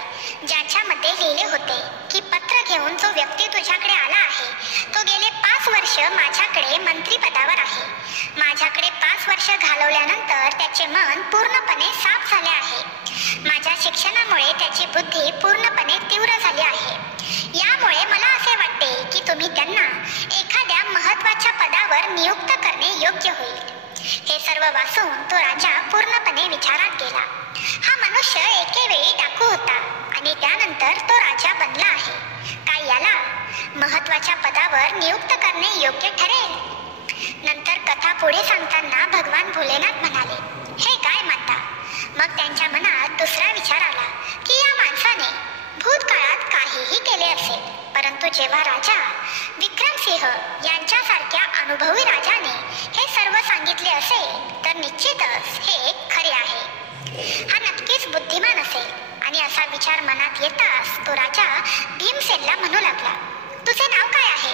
ज्याच्यामध्ये लिहिले होते की पत्र घेऊन जो व्यक्ती तुझ्याकडे आला आहे तो गेले 5 वर्ष माझ्याकडे मंत्रीपदावर आहे. माझ्याकडे 5 वर्ष घालवल्यानंतर त्याचे मन पूर्णपणे साफ झाले आहे. माझ्या शिक्षणामुळे त्याची बुद्धी पूर्णपणे तीव्र झाली आहे. यामुळे मला असे वाटते की तुम्ही त्यांना एखाद्या महत्त्वाच्या पदावर नियुक्त करणे योग्य होईल. हे सर्व वाचून तो राजा पूर्णपणे विचारात गेला. हा मनुष्य एकेवेळी डाकू होता आणि त्यानंतर तो राजा बनला आहे. काय याला महत्त्वाच्या पदावर नियुक्त करणे योग्य ठरेल? नंतर कथा पुढे सांगताना भगवान भोलेनाथ म्हणाले, हे काय माता? मग त्यांच्या मनात दुसरा विचार आला की या माणसाने भूतकाळात काहीही केले असेल, परंतु जेव्हा राजा विक्रमसिंह यांच्यासारख्या अनुभवी राजाने हे सर्व सांगितले असेल तर निश्चितच हे खरे आहे. हा नक्कीच बुद्धिमान असेल. आणि असा विचार मनात येताच तो राजा भीमसेनला म्हणू लागला, तुझे नाव काय आहे?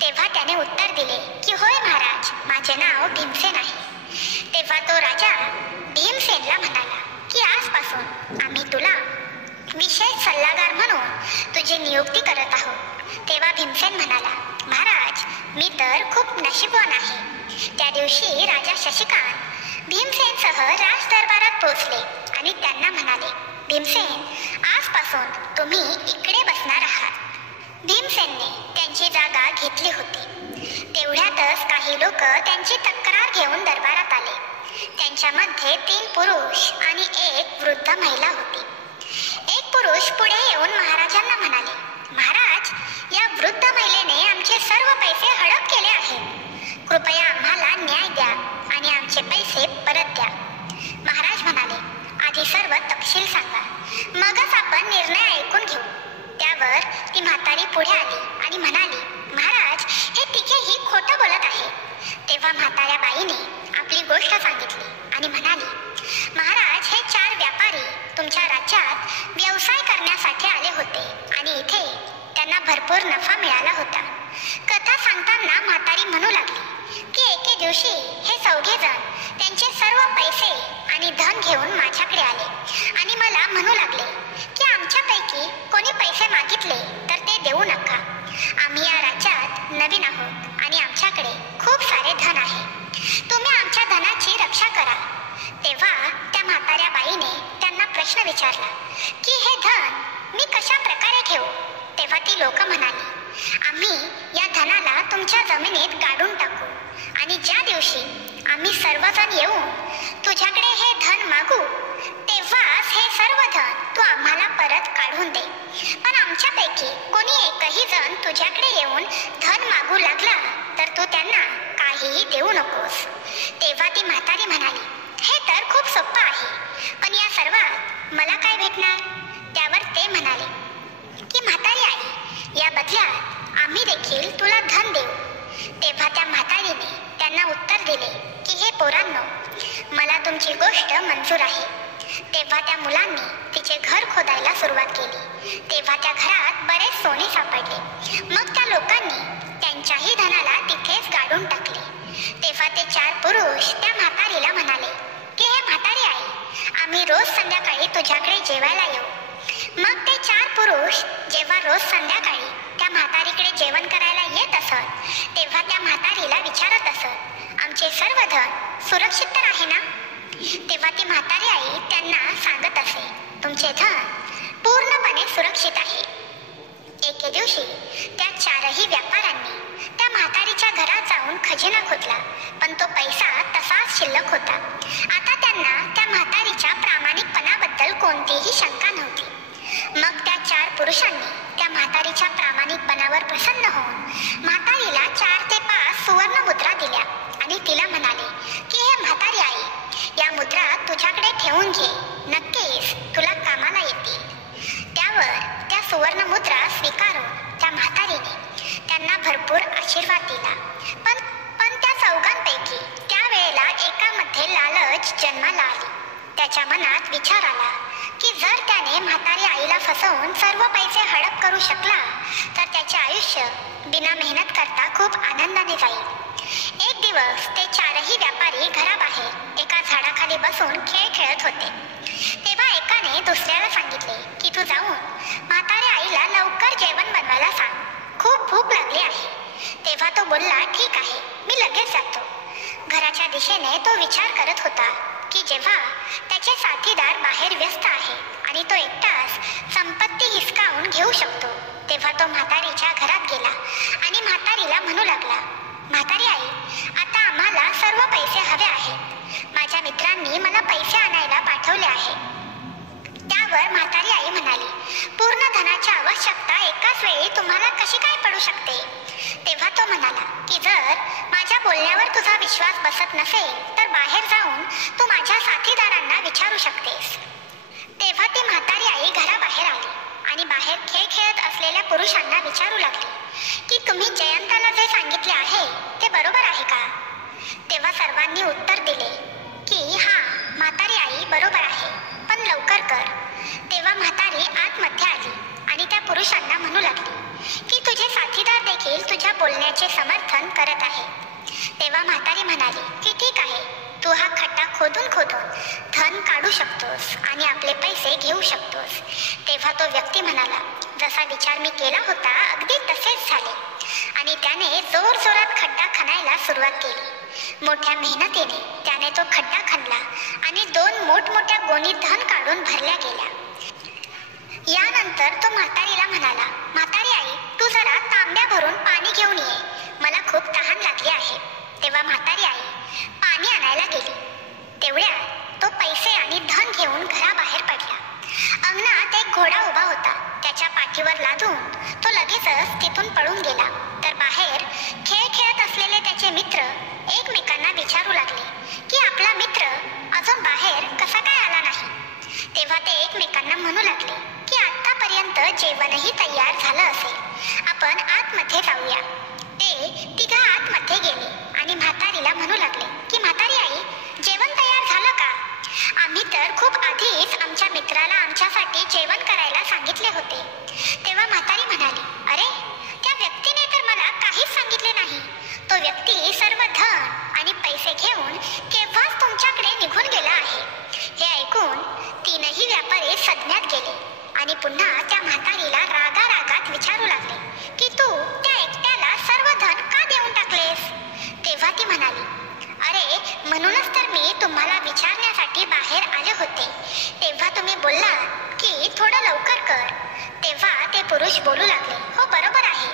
तेव्हा त्याने उत्तर दिले की होय महाराज, माझे नाव भीमसेन आहे. तेव्हा तो राजा भीमसेनला म्हणाला की आजपासून आम्ही तुला विशेष सल्लागार म्हणून तुझी नियुक्ती करत आहोत. तेव्हा भीमसेन म्हणाला, महाराज, मी तर खूप नशीबवान आहे. त्या दिवशी राजा शशिकांत भीमसेनसह राज दरबारात पोहोचले आणि त्यांना म्हणाले, भीमसेन, आजपासून तुम्ही इकडे बसणार आहात. भीमसेनने त्यांची जागा घेतली होती. तेवढ्यातच काही लोक त्यांची तक्रार घेऊन दरबारात आले. त्यांच्यामध्ये 3 पुरुष आणि 1 वृद्ध महिला होती. एक पुरुष पुढे येऊन महाराजांना म्हणाले, महाराज, या वृद्ध महिलेने आमचे सर्व पैसे हडप केले आहेत. कृपया आम्हाला न्याय द्या आणि आमचे पैसे परत द्या. महाराज म्हणाले, आधी सर्व तपशील सांगा, मगच आपण निर्णय ऐकून घेऊ. त्यावर ती म्हातारी पुढे आली आणि म्हणाली, महाराज, हे तिघेही खोटं बोलत आहे. तेव्हा म्हाताऱ्या बाईने आपली गोष्ट सांगितली आणि म्हणाली, महाराज, हे 4 व्यापारी तुमच्या राज्यात व्यवसाय करण्यासाठी आले होते आणि इथे त्यांना भरपूर नफा मिळाला होता. कथा सांगताना म्हातारी म्हणू लागली की एके दिवशी हे 4घे जण धन घेऊन माझ्याकडे आले आणि मला म्हणू लागले की आमच्यापैकी कोणी पैसे मागितले तर ते देऊ नका. आम्ही या राज्यात नवीन आहोत आणि आमच्याकडे खूप सारे धन आहे. तुम्ही आमच्या धनाची रक्षा करा. तेव्हा त्या म्हाताऱ्या बाईने त्यांना प्रश्न विचारला की हे धन मी कशा प्रकारे घेऊ. तेव्हा ती लोक म्हणाली, आम्ही या धनाला तुमच्या जमिनीत गाडून टाकू आणि ज्या दिवशी आम्ही सर्वजण येऊन तुझ्याकडे हे धन मागू तेव्हाच हे सर्व धन तू आम्हाला परत काढून दे. पण आमच्यापैकी कोणी एकही जण तुझ्याकडे येऊन धन मागू लागला तर तू त्यांना काहीही देऊ नकोस. तेव्हा ती म्हातारी म्हणाली, हे तर खूप सोपं आहे, पण या सर्वात मला काय भेटणार. त्यावर ते म्हणाले की म्हातारी आई, या बदल्यात आम्ही देखील तुला धन देऊ. तेव्हा त्या म्हातारीने त्यांना उत्तर दिले की हे पोरांनो, मला तुमची गोष्ट मंजूर आहे. तेव्हा त्या मुलांनी तिचे घर खोदायला सुरुवात केली. तेव्हा त्या घरात बरेच सोने सापडले. मग त्या लोकांनी त्यांच्याही धनाला तिथेच गाडून टाकले. तेव्हा ते 4 पुरुष त्या म्हातारीला म्हणाले की हे म्हातारी आई, आम्ही रोज संध्याकाळी तुझ्याकडे जेवायला येऊ. मग ते 4 पुरुष जेव्हा रोज संध्याकाळी त्या म्हातारीकडे जेवण करायला येत असत तेव्हा त्या म्हातारीला विचारत असत, आमचे सर्व धन सुरक्षित तर आहे ना. तेव्हा ती म्हातारी आई त्यांना सांगत असे, तुमचे धन पूर्णपणे सुरक्षित आहे. एके दिवशी त्या 4ही व्यापाऱ्यांनी त्या म्हातारीच्या घरात जाऊन खजिना खोदला, पण तो पैसा तसाच शिल्लक होता. आता त्यांना त्या म्हातारीच्या प्रामाणिकपणाबद्दल कोणतीही शंका नव्हती. मग त्या 4 पुरुषांनी त्या म्हातारीच्या प्रामाणिकपणावर प्रसन्न होऊन म्हातारीला 4 ते 5 सुवर्ण मुद्रा दिल्या आणि तिला म्हणाले की हे म्हातारी आई, या मुद्रा तुझ्याकडे ठेवून घे, नक्कीच तुला कामाला येतील. त्यावर त्या सुवर्ण मुद्रा स्वीकारून त्या म्हातारीने त्यांना भरपूर आशीर्वाद दिला. पण त्या चौघांपैकी त्यावेळेला एकामध्ये लालच जन्माला आली. त्याच्या मनात विचार आला की जर त्याने म्हातारी आईला फसवून सर्व पैसे हडप करू शकला तर त्याचे आयुष्य बिना मेहनत करता खूप आनंदाने जाईल. एक दिवस ते 4ही व्यापारी घराबाहेर एका झाडाखाली बसून खेळ खेळत होते. तेव्हा एकाने दुसऱ्याला सांगितले की तू जाऊन म्हाताऱ्या आईला लवकर जेवण बनवायला सांग, खूप भूक लागली आहे. तेव्हा तो बोलला, ठीक आहे, मी लगेच जातो. घराच्या दिशेने तो विचार करत होता की जेव्हा त्याचे साथीदार बाहेर व्यस्त आहे आणि तो एकटाच संपत्ती हिसकावून घेऊ शकतो तेव्हा तो म्हातारीच्या घरात गेला आणि म्हातारीला म्हणू लागला, म्हातारी आई, आता आम्हाला सर्व पैसे हवे आहेत. माझ्या मित्रांनी मला पैसे आणायला पाठवले आहे. त्यावर म्हातारी आई म्हणाली, पूर्ण धनाची आवश्यकता एकाच वेळी तुम्हाला कशी काय पडू शकते. तेव्हा तो म्हणाला की जर माझ्या बोलण्यावर तुझा विश्वास बसत नसेल तर बाहेर जाऊन तू माझ्या साथीदारांना विचारू शकतेस. तेव्हा ती म्हातारी आई घराबाहेर आली आणि बाहेर खेळ खेळत असलेल्या पुरुषांना विचारू लागली की तुम्ही जयंताला जे सांगितले आहे ते बरोबर आहे का. तेव्हा सर्वांनी उत्तर दिले की हा म्हातारी आई बरोबर आहे, पण लवकर कर. तेव्हा म्हातारी आतमध्ये आली आणि त्या पुरुषांना म्हणू लागली की तुझे साथीदार देखील तुझ्या बोलण्याचे समर्थन करत आहे. तेव्हा म्हातारी म्हणाली की ठीक आहे, तू हा खड्डा खोदून खोदून धन काढू शकतोस आणि आपले पैसे घेऊ शकतोस. तेव्हा तो व्यक्ती म्हणाला, जसा विचार मी केला होता अगदी तसेच झाले. आणि त्याने जोरजोरात खड्डा खणायला सुरुवात केली. मोठ्या मेहनतीने त्याने तो खड्डा खणला आणि 2 मोठमोठ्या गोणी धन काढून भरल्या गेल्या. यानंतर तो म्हातारीला म्हणाला, म्हातारी आई, तू जरा तांब्या भरून पाणी घेऊन ये, मला खूप तहान लागली आहे. तेव्हा म्हातारी आई पाणी आणायला गेली. तेवढ्यात तो पैसे आणि धन घेऊन घराबाहेर पडला. अंगणात एक घोडा उभा होता. त्याच्या पाठीवर लादून तो लगेचच तिथून पळून गेला. तर बाहेर खेळ खेळत असलेले त्याचे मित्र एकमेकांना विचारू लागले की आपला मित्र अजून बाहेर कसा काय आला नाही. तेव्हा ते एकमेकांना म्हणू लागले की आतापर्यंत जेवणही तयार झालं असेल, आपण आतमध्ये जाऊया. ते तिघा आतमध्ये गेले आणि म्हातारीला म्हणू लागले की म्हातारी आई, जेवण तयार झालं का. आम्ही तर खूप आधीच आमच्या मित्राला आमच्यासाठी जेवण करायला सांगितले होते. तेव्हा म्हातारी म्हणाली, अरे, त्या व्यक्तीने तर मला काहीच सांगितले नाही. तो व्यक्ती सर्व धन आणि पैसे घेऊन केव्हाच तुमच्याकडे निघून गेला आहे. आणि पुन्हा त्या म्हातारीला रागारागात विचारू लागले की तू त्या एकट्याला सर्व धन का देऊन टाकलेस. तेव्हा ती म्हणाली, अरे म्हणूनच तर मी तुम्हाला विचारण्यासाठी बाहेर आले होते. तेव्हा तुम्ही बोललात की थोडं लवकर कर. तेव्हा ते पुरुष बोलू लागले, हो बरोबर आहे,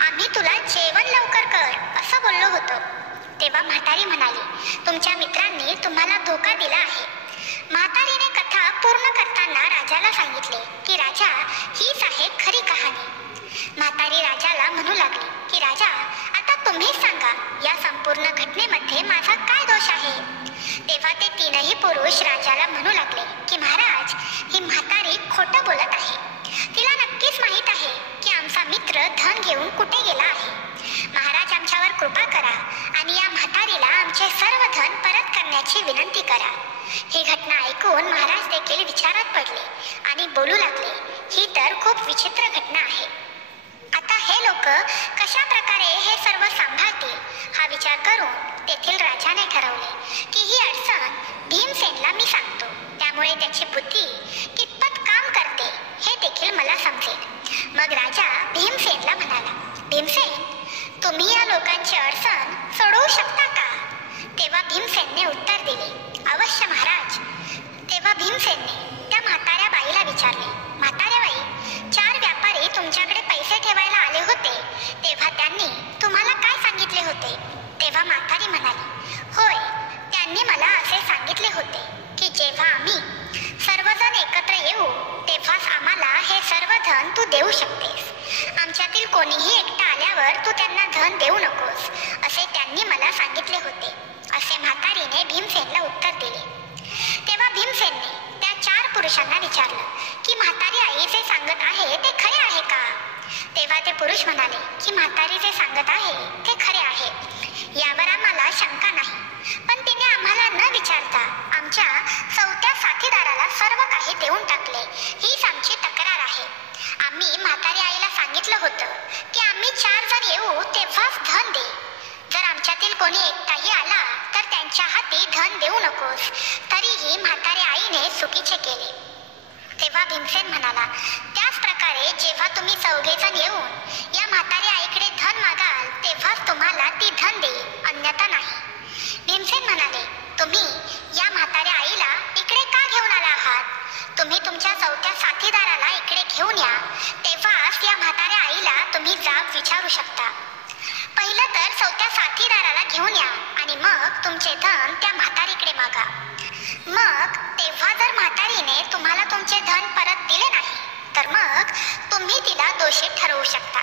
आम्ही तुला जेवण लवकर कर असं बोललो होतो. तेव्हा म्हातारी म्हणाली, तुमच्या मित्रांनी तुम्हाला धोका दिला आहे. म्हातारीने कथा पूर्ण करताना राजाला सांगितले की राजा, हीच आहे खरी कहाणी. म्हातारी राजाला म्हणू लागली की राजा, आता तुम्हीच सांगा, या संपूर्ण घटनेमध्ये माझा काय दोष आहे. तेव्हा ते तीनही पुरुष राजाला म्हणू लागले की महाराज, ही म्हातारी खोटं बोलत आहे. तिला नक्कीच माहित आहे की आमचा मित्र धन घेऊन कुठे गेला आहे. महाराज, आमच्यावर कृपा करा आणि या म्हातारीला आमचे सर्व धन परत करण्याची विनंती करा. ही घटना ऐकून महाराज देखील विचारात पडले आणि बोलू लागले, ही तर खूप विचित्र घटना आहे. आता हे लोक कशा प्रकारे हे सर्व सांभाळतील हा विचार करून तेथील राजाने ठरवले की ही अडचण भीमसेनला मी सांगतो, त्यामुळे त्याची बुद्धी कितपत काम करते हे देखील मला समजेल. मग राजा भीमसेनला म्हणाला, भीमसेन, तुम्ही या लोकांची अडचण सोडवू शकता का. तेव्हा भीमसेनने उत्तर दिले, अवश्य महाराज. तेव्हा भीमसेनने त्या म्हाताऱ्या बाईला विचारले, म्हाताऱ्या बाई, 4 व्यापारी तुमच्याकडे पैसे ठेवायला आले होते, तेव्हा त्यांनी तुम्हाला काय सांगितले होते. तेव्हा म्हातारी म्हणाली, होय, त्यांनी मला असे सांगितले होते की जेव्हा आम्ही सर्वजण एकत्र येऊ तेव्हाच आम्हाला हे सर्व धन तू देऊ शकतेस. आमच्यातील कोणीही एकटा आल्यावर तू त्यांना धन देऊ नकोस असे त्यांनी मला सांगितले होते, असे म्हातारीने भीमसेनला उत्तर दिले. तेव्हा भीमसेनने त्या 4 पुरुषांना विचारलं की म्हातारी आई जे सांगत आहे ते खरे आहे का. तेव्हा ते पुरुष म्हणाले की म्हातारी जे सांगत आहे ते खरे आहे, यावर आम्हाला शंका नाही. पण तिने आम्हाला न विचारता आमच्या 4थ्या साथीदाराला सर्व काही देऊन टाकले, हीच आमची तक्रार आहे. आम्ही म्हातारी आईला सांगितलं होतं की आम्ही 4 जण येऊ तेव्हाच धन दे. जर आमच्यातील कोणी एकटाही आला तर त्यांच्या हाती धन देऊ नकोस. तरीही म्हातारी आईने चुकीचे केले. तेव्हा भीमसेन म्हणाला, त्याच प्रकारे जेव्हा तुम्ही 4घे जण येऊन या म्हातारी आईकडे धन मागाल तेव्हाच तुम्हाला ती धन देईल, अन्यथा नाही. भीमसेन म्हणाले, तुम्ही या म्हाताऱ्या आईला इकडे का घेऊन आला आहात. तुम्ही तुमच्या 4थ्या साथीदाराला इकडे घेऊन या, तेव्हाच या म्हाताऱ्या आईला तुम्ही जाब विचारू शकता. पहिलं तर 4थ्या साथीदाराला घेऊन या आणि मग तुमचे धन त्या म्हातारीकडे मागा. मग तेव्हा जर म्हातारीने तुम्हाला तुमचे धन परत दिले नाही तर मग तुम्ही तिला दोषी ठरवू शकता.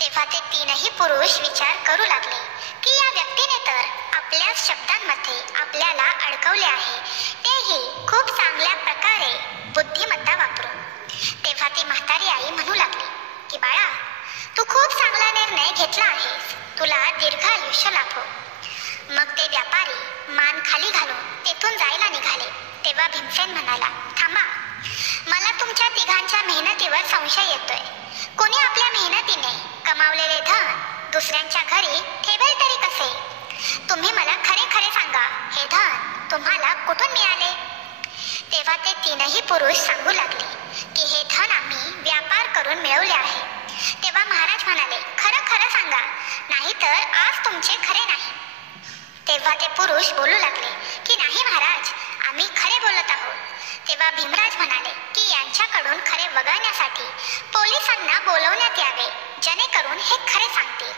तेव्हा ते तीनही पुरुष विचार करू लागले की या व्यक्तीने तर आपल्याच शब्दांमध्ये आपल्याला अडकवले आहे, तेही खूप चांगल्या प्रकारे बुद्धिमत्ता वापरून. तेव्हा ती म्हातारी आई म्हणू लागली की बाळा, तू खूप चांगला निर्णय घेतला आहेस, तुला दीर्घ आयुष्य लाभो. मग ते व्यापारी मान खाली घालून तेथून जायला निघाले. तेव्हा भीमसेन म्हणाला, थांबा, मला तुमच्या तिघांच्या मेहनतीवर संशय येतोय. कोणी आपल्या मेहनतीने कमावलेले धन दुसऱ्यांच्या घरी ठेवेल तरी कसे. तुम्ही मला खरे खरे सांगा, हे धन तुम्हाला कुठून मिळाले. तेव्हा ते तीनही पुरुष सांगू लागले की हे धन आम्ही व्यापार करून मिळवले आहे. तेव्हा महाराज म्हणाले, खरं खरं सांगा, नाहीतर आज तुमचे खरे नाही. तेव्हा ते पुरुष बोलू लागले की नाही महाराज, आम्ही खरे बोलत आहोत. तेव्हा भीमराज म्हणाले की यांच्याकडून खरे वगळण्यासाठी पोलिसांना बोलवण्यात यावे, जेणेकरून हे खरे सांगतील.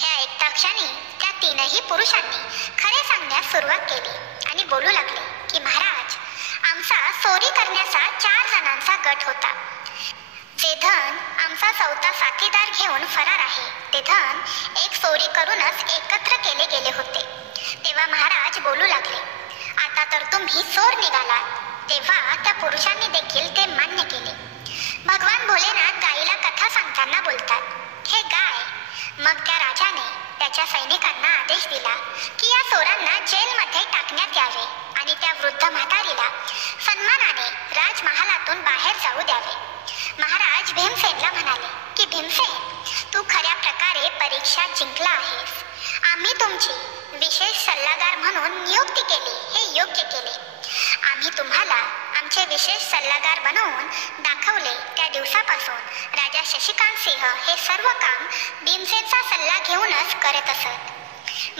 हे ऐकता क्षणी त्या तीनही पुरुषांनी खरे सांगण्यास सुरुवात केली आणि बोलू लागले की महाराज, आमचा चोरी करण्याचा 4 जणांचा गट होता. जे धन आमचा 4था साथीदार घेऊन फरार आहे ते धन एक चोरी करूनच एकत्र केले गेले होते. तेव्हा महाराज बोलू लागले, आता तर तुम्ही चोर निघालात. तेव्हा त्या पुरुषांनी देखील ते मान्य केले. भगवान भोलेनाथ गायीला कथा सांगताना बोलतात, हे गाय. मग त्या राजाने त्याच्या सैनिकांना आदेश दिला की या चोरांना जेलमध्ये टाकण्यात यावे आणि त्या वृद्ध म्हातारीला सन्मानाने राजमहालातून बाहेर जाऊ द्यावे. महाराज भीमसेनला म्हणाले की भीमसेन, तू खऱ्या प्रकारे परीक्षा जिंकला आहेस. आम्ही तुमची विशेष सल्लागार म्हणून नियुक्ती केली, हे योग्य केले. आम्ही तुम्हाला आमचे विशेष सल्लागार बनवून दाखवले त्या दिवसापासून राजा शशिकांत सिंह हे सर्व काम भीमसेनचा सल्ला घेऊनच करत असत।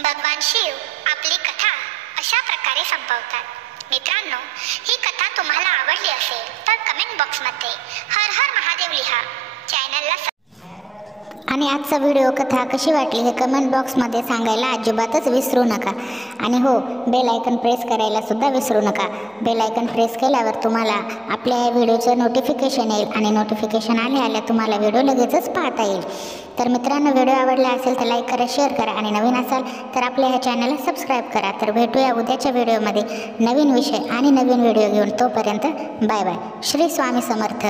भगवान शिव आपली कथा अशा प्रकारे संपवतात। मित्रांनो, ही कथा तुम्हाला आवडली असेल तर कमेंट बॉक्समध्ये हर हर महादेव लिहा। चॅनलला आणि आजचा व्हिडिओ कथा कशी वाटली हे कमेंट बॉक्समध्ये सांगायला अजिबातच विसरू नका। आणि हो, बेल आयकन प्रेस करायला सुद्धा विसरू नका। बेल आयकन प्रेस केल्यावर तुम्हाला आपल्या या व्हिडिओचं नोटिफिकेशन येईल आणि नोटिफिकेशन आल्या तुम्हाला व्हिडिओ लगेचच पाहता येईल। तर मित्रांनो, व्हिडिओ आवडला असेल तर लाईक करा, शेअर करा आणि नवीन असाल तर आपल्या ह्या चॅनलला सबस्क्राईब करा। तर भेटूया उद्याच्या व्हिडिओमध्ये नवीन विषय आणि नवीन व्हिडिओ घेऊन। तोपर्यंत बाय बाय। श्री स्वामी समर्थ।